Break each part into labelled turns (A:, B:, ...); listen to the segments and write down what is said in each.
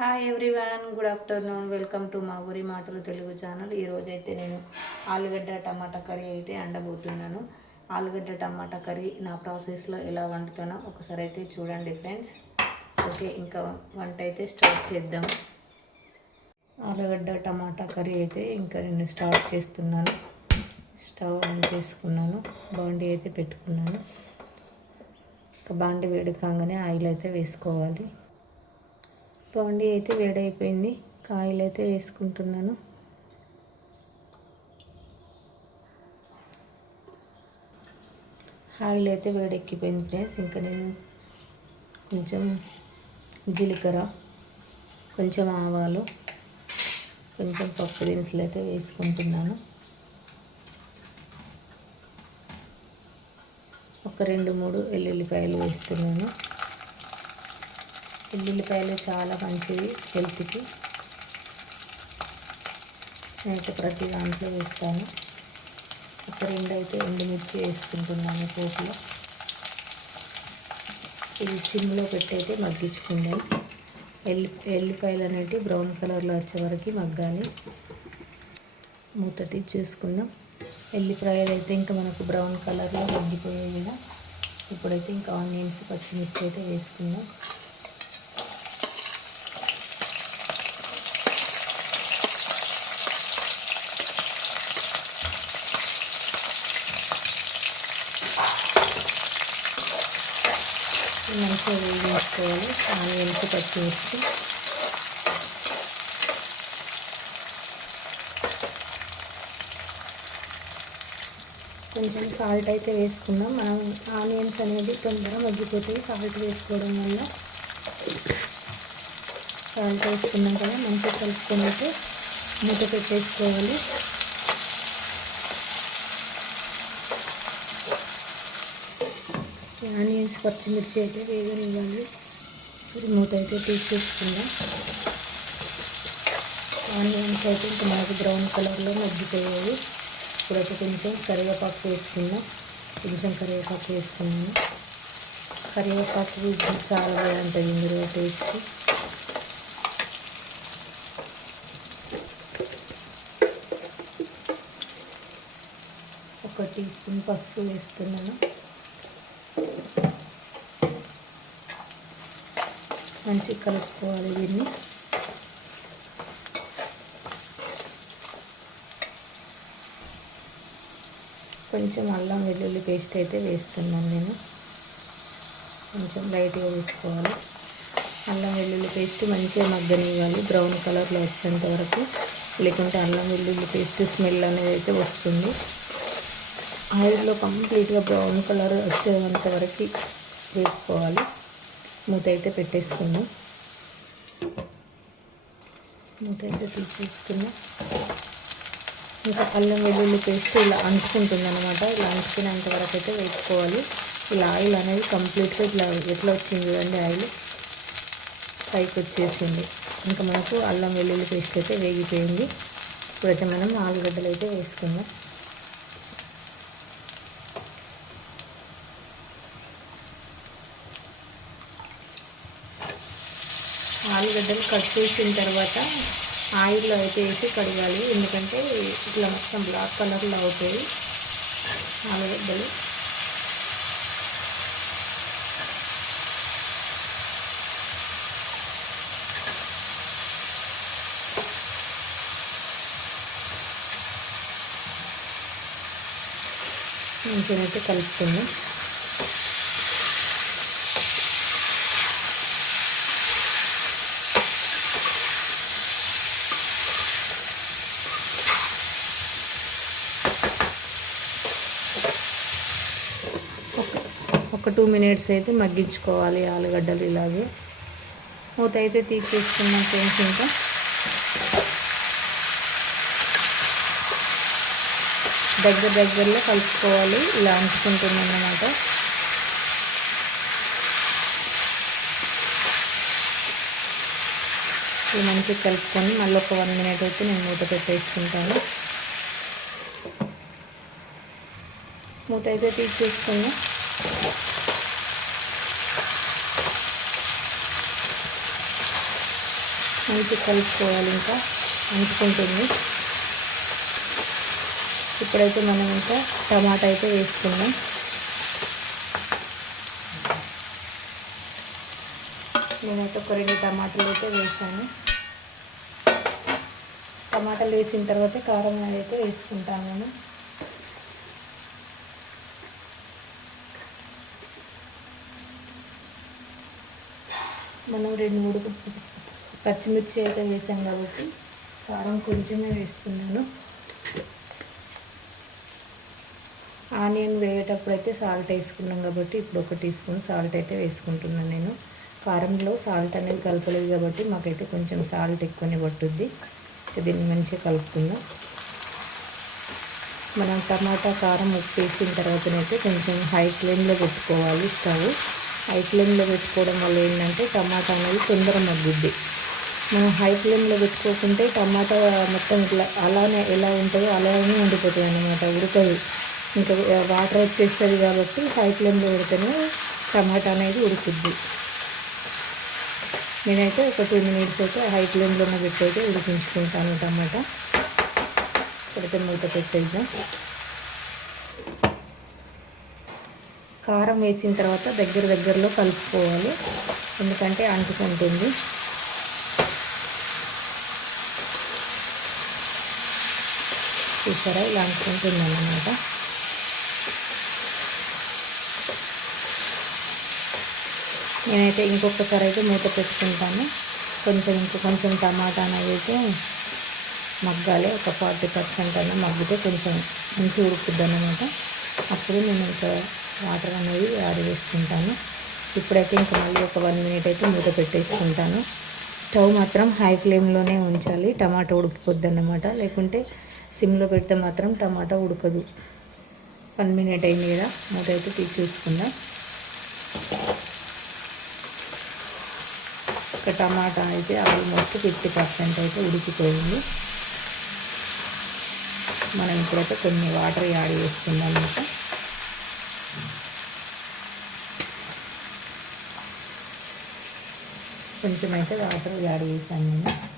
A: Hi everyone good afternoon welcome to మా ఊరి మాటలు తెలుగు ఛానల్ ఈరోజు అయితే నేను ఆలుగడ్డ టమాటా కర్రీ అయితే అండబోతున్నాను ఆలుగడ్డ టమాటా కర్రీ నా ప్రాసెస్లో ఎలా వండుతానో ఒకసారి అయితే చూడండి ఫ్రెండ్స్ ఓకే ఇంకా వంట అయితే స్టార్ట్ చేద్దాం. ఆలుగడ్డ టమాటా కర్రీ అయితే ఇంకా నేను స్టార్ట్ చేస్తున్నాను. స్టవ్ ఆన్ చేసుకున్నాను. బాండి అయితే పెట్టుకున్నాను. ఇంకా బాండి వేడుకాగానే ఆయిల్ అయితే వేసుకోవాలి. బాండి అయితే వేడైపోయింది. కాయలు అయితే వేసుకుంటున్నాను. ఆయిల్ అయితే వేడెక్కిపోయింది ఫ్రెండ్స్. ఇంకా నేను కొంచెం జీలకర్ర కొంచెం ఆవాలు కొంచెం పప్పు దినుసులు అయితే వేసుకుంటున్నాను. ఒక రెండు మూడు వెల్లుల్లిపాయలు వేస్తున్నాను. వెల్లుల్లిపాయలు చాలా మంచిది హెల్త్కి. నేను ప్రతి దాంట్లో వేస్తాను. ఒక రెండు అయితే ఎండుమిర్చి వేసుకుంటున్నాను పోపులో. ఇది సిమ్లో పెట్టి అయితే ఎల్లి ఎల్లిపాయలు అనేటివి బ్రౌన్ కలర్లో వచ్చే వరకు మగ్గాలి. మూత తీసి చూసుకుందాం. ఎల్లిపాయలు అయితే ఇంకా మనకు బ్రౌన్ కలర్లో మగ్గిపోయాయి కదా. ఇప్పుడైతే ఇంకా ఆనియన్స్ పచ్చిమిర్చి అయితే వేసుకుందాం. మంచిగా వేయించుకోవాలి ఆనియన్స్ పచ్చిమిర్చి కొంచెం సాల్ట్ అయితే వేసుకుందాం. మనం ఆనియన్స్ అనేది తొందరగా మగ్గిపోతాయి. సాల్ట్ వేసుకోవడం వల్ల సాల్ట్ వేసుకున్నాం కదా మంచిగా కలుపుకొని అయితే మూత పెట్టేసుకోవాలి. ఆనియన్స్ పచ్చిమిర్చి అయితే వేగనివ్వాలి. మూత అయితే తీసేసుకుందాం. ఆనియన్స్ అయితే ఇంకా మనకి బ్రౌన్ కలర్లో మగ్గిపోయాయి. ఇప్పుడైతే కొంచెం కరివేపాకు వేసుకుందాం. కొంచెం కరివేపాకు వేసుకున్నాను. కరివేపాకు చాలా బాగుంటుంది ఇందులో టేస్ట్. ఒక టీ స్పూన్ పసుపు వేస్తున్నాను. మంచిగా కలుపుకోవాలి దీన్ని. కొంచెం అల్లం వెల్లుల్లి పేస్ట్ అయితే వేస్తున్నాను నేను. కొంచెం లైట్గా వేసుకోవాలి. అల్లం వెల్లుల్లి పేస్ట్ మంచిగా మగ్గనివ్వాలి. బ్రౌన్ కలర్లో వచ్చేంత వరకు. లేకుంటే అల్లం వెల్లుల్లి పేస్ట్ స్మెల్ అనేది అయితే వస్తుంది. ఆయిల్లో కంప్లీట్గా బ్రౌన్ కలర్ వచ్చేంత వరకు వేసుకోవాలి మూత అయితే పెట్టేసుకున్నాం మూత అయితే తీసేసుకున్నాం. ఇంకా అల్లం వెల్లుల్లి పేస్ట్ ఇలా అంటుకుంటుంది అనమాట ఇలా అంటుకునేంత వరకు అయితే వేసుకోవాలి ఇలా ఆయిల్ అనేది కంప్లీట్గా ఇట్లా ఎట్లా వచ్చింది చూడండి ఆయిల్. పైకి వచ్చేసింది. ఇంకా మనకు అల్లం వెల్లుల్లి పేస్ట్ అయితే వేగిపోయింది. ఇప్పుడైతే మనం ఆలుగడ్డలు అయితే వేసుకుందాం. మటన్ కట్ చేసిన తర్వాత ఆయిల్లో అయితే వేసి కడగాలి. ఎందుకంటే ఇట్లా మొత్తం బ్లాక్ కలర్లో అవుతాయి. ఆలుగడ్డలు మంచిగా అయితే కలుపుతున్నాం ఒక టూ మినిట్స్ అయితే మగ్గించుకోవాలి ఆలుగడ్డలు ఇలాగే. మూత అయితే తీసేసుకున్నాం ఫ్రెండ్స్ ఇంకా. దగ్గర దగ్గరలో కలుపుకోవాలి ఇలా అంచుకుంటున్నాం అన్నమాట ఇది మంచిగా కలుపుకొని మళ్ళీ ఒక వన్ మినిట్ అయితే నేను మూత పెట్టేసుకుంటాను. మూత అయితే తీసేసుకున్నాను మంచి కలుపుకోవాలి ఇంకా. అంటుకుంటుంది. ఇప్పుడైతే మనం ఇంకా టమాటా అయితే వేసుకుందాం. నేనైతే ఒక రెండు టమాటాలు అయితే వేసాను. టమాటాలు వేసిన తర్వాత కారం అయితే వేసుకుంటాను. నేను మనం రెండు మూడు పచ్చిమిర్చి అయితే వేసాం కాబట్టి కారం కొంచెమే వేస్తున్నాను. ఆనియన్ వేయేటప్పుడు అయితే సాల్ట్ వేసుకున్నాం కాబట్టి ఇప్పుడు ఒక టీ స్పూన్ సాల్ట్ అయితే వేసుకుంటున్నాను నేను. కారంలో సాల్ట్ అనేది కలపలేదు కాబట్టి మాకైతే కొంచెం సాల్ట్ ఎక్కువనే పట్టుద్ది. దీన్ని మంచిగా కలుపుకుందాం. మనం టమాటా కారం ఉప్పు వేసిన తర్వాతనైతే కొంచెం హై ఫ్లేమ్లో పెట్టుకోవాలి స్టవ్. హై ఫ్లేమ్లో పెట్టుకోవడం వల్ల ఏంటంటే టమాటా అనేది తొందర మగ్గుద్ది. మనం హై ఫ్లేమ్లో పెట్టుకోకుంటే టమాటా మొత్తం ఇట్లా అలానే ఎలా ఉంటుందో అలానే ఉండిపోతుంది అనమాట ఉడకదు ఇంకా వాటర్ వచ్చేస్తుంది కాబట్టి హై ఫ్లేమ్లో పెడితేనే టమాటా అనేది ఉడుకుద్ది. నేనైతే ఒక టూ మినిట్స్ అయితే హై ఫ్లేమ్లోనే పెట్టి అయితే ఉడికించుకుంటాను టమాటా. పెడితే మూత పెట్టేద్దాం. కారం వేసిన తర్వాత దగ్గర దగ్గరలో కలుపుకోవాలి. ఎందుకంటే అంటుకుంటుంది. చూసారా ఇలా అనుకుంటుంది అన్నమాట నేనైతే ఇంకొకసారి అయితే మూత పెట్టుకుంటాను. కొంచెం ఇంక కొంచెం టమాటా అనేది అయితే మగ్గాలి. ఒక ఫార్టీ పర్సెంట్ అన్న మగ్గితే కొంచెం మంచిగా ఉడుకుద్ది అనమాట అప్పుడు నేను ఇంకా వాటర్ అనేది యాడ్ వేసుకుంటాను ఇప్పుడైతే ఇంకా మళ్ళీ ఒక వన్ మినిట్ అయితే మూత పెట్టేసుకుంటాను. స్టవ్ మాత్రం హై ఫ్లేమ్లోనే ఉంచాలి. టమాటా ఉడికిపోద్ది అన్నమాట లేకుంటే సిమ్లో పెడితే మాత్రం టమాటా ఉడకదు. వన్ మినిట్ అయింది కదా మూత అయితే తీసి చూసుకుందాం ఒక టమాటా అయితే ఆల్మోస్ట్ ఫిఫ్టీ పర్సెంట్ అయితే ఉడికిపోయింది. మనం ఇప్పుడైతే కొన్ని వాటర్ యాడ్ చేసుకుందాం అనమాట కొంచెం అయితే వాటర్ యాడ్ చేశాను నేను.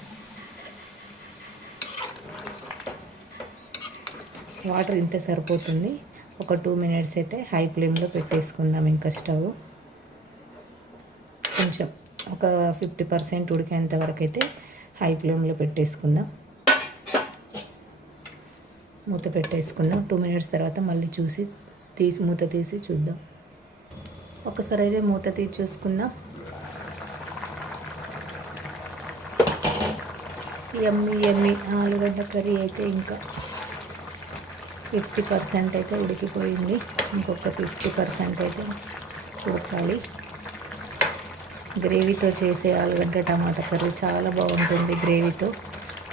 A: వాటర్ ఇంత సరిపోతుంది. ఒక టూ మినిట్స్ అయితే హై ఫ్లేమ్లో పెట్టేసుకుందాం ఇంకా స్టవ్. కొంచెం ఒక ఫిఫ్టీ పర్సెంట్ ఉడికేంత వరకు అయితే హై ఫ్లేమ్లో పెట్టేసుకుందాం. మూత పెట్టేసుకుందాం. టూ మినిట్స్ తర్వాత మళ్ళీ చూసి తీసి మూత తీసి చూద్దాం. ఒకసారి అయితే మూత తీసి చూసుకుందాం. ఎమ్మి ఎమ్మి ఆలుగడ్డ కర్రీ అయితే ఇంకా ఫిఫ్టీ పర్సెంట్ అయితే ఉడికిపోయింది. ఇంకొక ఫిఫ్టీ పర్సెంట్ అయితే ఉడకాలి. గ్రేవీతో చేసే ఆలుగడ్డ టమాటా కర్రీ చాలా బాగుంటుంది గ్రేవీతో.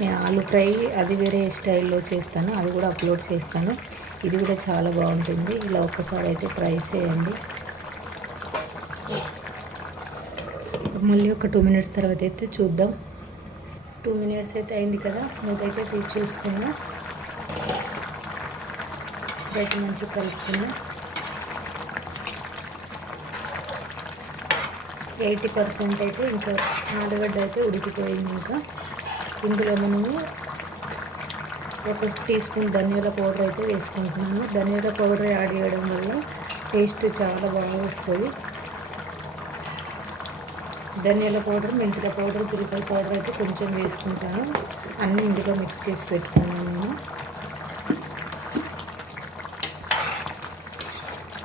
A: నేను ఆలు ఫ్రై అది వేరే స్టైల్లో చేస్తాను. అది కూడా అప్లోడ్ చేస్తాను. ఇది కూడా చాలా బాగుంటుంది. ఇలా ఒక్కసారి అయితే ఫ్రై చేయండి. మళ్ళీ ఒక టూ మినిట్స్ తర్వాత అయితే చూద్దాం. టూ మినిట్స్ అయితే అయింది కదా. మూతైతే తీసి చూసుకున్నా. అయితే మంచిగా కలుపుకున్నా ఎయిటీ పర్సెంట్ అయితే ఇంకా ఆలుగడ్డ అయితే ఉడికిపోయింది ఇంకా. ఇందులో మనము ఒక టీ స్పూన్ ధనియాల పౌడర్ అయితే వేసుకుంటున్నాను ధనియాల పౌడర్ యాడ్ చేయడం వల్ల టేస్ట్ చాలా బాగా వస్తుంది. ధనియాల పౌడర్ మెంతుల పౌడర్ చిరుకాయ పౌడర్ అయితే కొంచెం వేసుకుంటాను. అన్నీ ఇందులో మిక్స్ చేసి పెట్టుకున్నాను నేను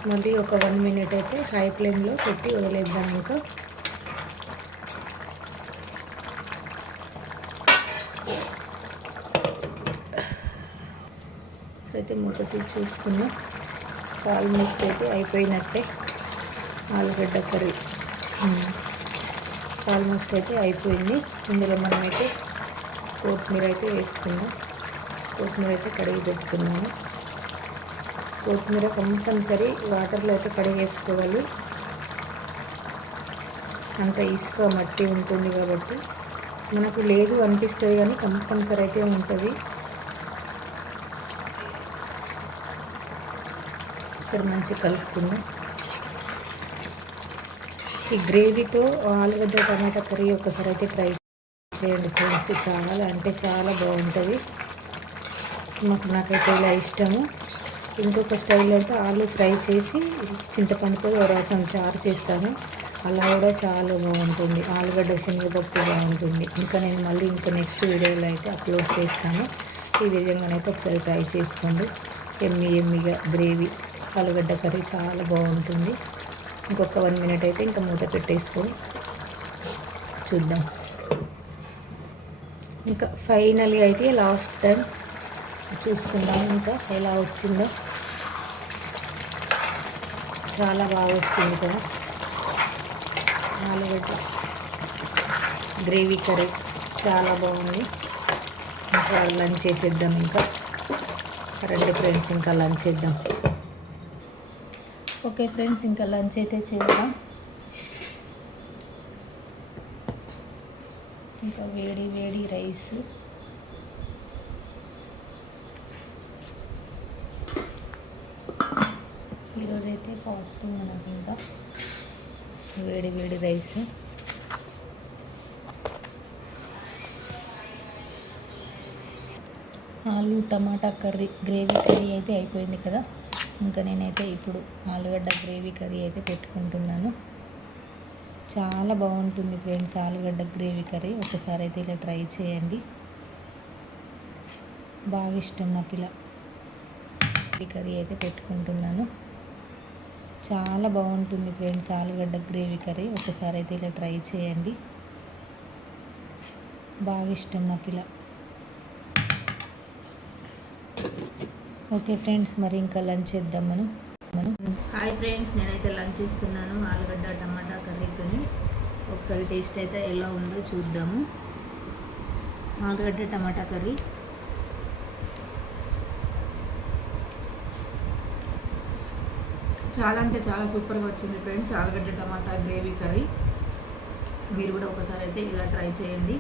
A: మళ్ళీ ఒక వన్ మినిట్ అయితే హై ఫ్లేమ్లో పెట్టి వదిలేద్దాం ఇంకా. అయితే మూత తీసి చూసుకున్నాం. ఆల్మోస్ట్ అయితే అయిపోయినట్టే ఆలుగడ్డ కర్రీ. ఆల్మోస్ట్ అయితే అయిపోయింది. ఇందులో మనమైతే కొత్తిమీర అయితే వేసుకుందాం. కొత్తిమీర అయితే కడిగి పెట్టుకున్నాము కొత్తిమీర కంపల్సరీ వాటర్లో అయితే కడిగేసుకోవాలి. అంత ఇసుక మట్టి ఉంటుంది కాబట్టి. మనకు లేదు అనిపిస్తుంది కానీ కంపల్సరీ అయితే ఉంటుంది. ఒకసారి మంచిగా కలుపుకుందాం. ఈ గ్రేవీతో ఆలుగడ్డ టమాటా కర్రీ ఒకసారి అయితే ట్రై చేయండి ఫ్రెండ్స్. చాలా అంటే చాలా బాగుంటుంది. మాకు నాకైతే ఇలా ఇష్టము. ఇంకొక స్టైల్ అయితే ఆలు ఫ్రై చేసి చింతపండుతో రసం చారు చేస్తాను. అలా కూడా చాలా బాగుంటుంది. ఆలుగడ్డ శనగపప్పు బాగుంటుంది. ఇంకా నేను మళ్ళీ ఇంకా నెక్స్ట్ వీడియోలో అయితే అప్లోడ్ చేస్తాను. ఈ విధంగానైతే ఒకసారి ట్రై చేసుకోండి. ఎమ్మి ఎమ్మిగా గ్రేవీ ఆలుగడ్డ కర్రీ చాలా బాగుంటుంది. ఇంకొక వన్ మినిట్ అయితే ఇంకా మూత పెట్టేసుకొని చూద్దాం. ఇంకా ఫైనల్గా అయితే లాస్ట్ టైం చూసుకుందాం. ఇంకా ఎలా వచ్చిందో. చాలా బాగా వచ్చింది కదా. ఆలుగడ్డ గ్రేవీ కర్రీ చాలా బాగుంది. ఇంకా లంచ్ చేసేద్దాం ఇంకా. రెండు ఫ్రెండ్స్ ఇంకా లంచ్ చేద్దాం. ఓకే ఫ్రెండ్స్ ఇంకా లంచ్ అయితే చేద్దాం. ఇంకా వేడి వేడి రైస్ ఈరోజైతే ఫాస్టింగ్ మనకి ఇంకా. వేడి వేడి రైస్. ఆలు టమాటా కర్రీ గ్రేవీ కర్రీ అయితే అయిపోయింది కదా. ఇంకా నేనైతే ఇప్పుడు ఆలుగడ్డ గ్రేవీ కర్రీ అయితే పెట్టుకుంటున్నాను. చాలా బాగుంటుంది ఫ్రెండ్స్ ఆలుగడ్డ గ్రేవీ కర్రీ. ఒకసారి అయితే ఇలా ట్రై చేయండి. బాగా ఇష్టం నాకు ఇలా. కర్రీ అయితే పెట్టుకుంటున్నాను. చాలా బాగుంటుంది ఫ్రెండ్స్ ఆలుగడ్డ గ్రేవీ కర్రీ. ఒకసారి అయితే ఇలా ట్రై చేయండి. బాగా ఇష్టం నాకు ఇలా. ఓకే ఫ్రెండ్స్ మరి ఇంకా లంచ్ చేద్దాం మనం. మనం హాయ్ ఫ్రెండ్స్ నేనైతే లంచ్ చేస్తున్నాను ఆలుగడ్డ టమాటా కర్రీతోని. ఒకసారి టేస్ట్ అయితే ఎలా ఉందో చూద్దాము. ఆలుగడ్డ టమాటా కర్రీ. చాలా అంటే చాలా సూపర్గా వచ్చింది ఫ్రెండ్స్. ఆలుగడ్డ టమాటా గ్రేవీ కర్రీ. మీరు కూడా ఒకసారి అయితే ఇలా ట్రై చేయండి.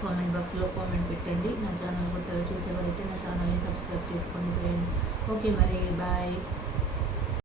A: కామెంట్ బాక్స్లో కామెంట్ పెట్టండి. నా ఛానల్ కొత్తగా చూసేవారైతే నా ఛానల్ని సబ్స్క్రైబ్ చేసుకోండి ఫ్రెండ్స్. ఓకే మరి బాయ్.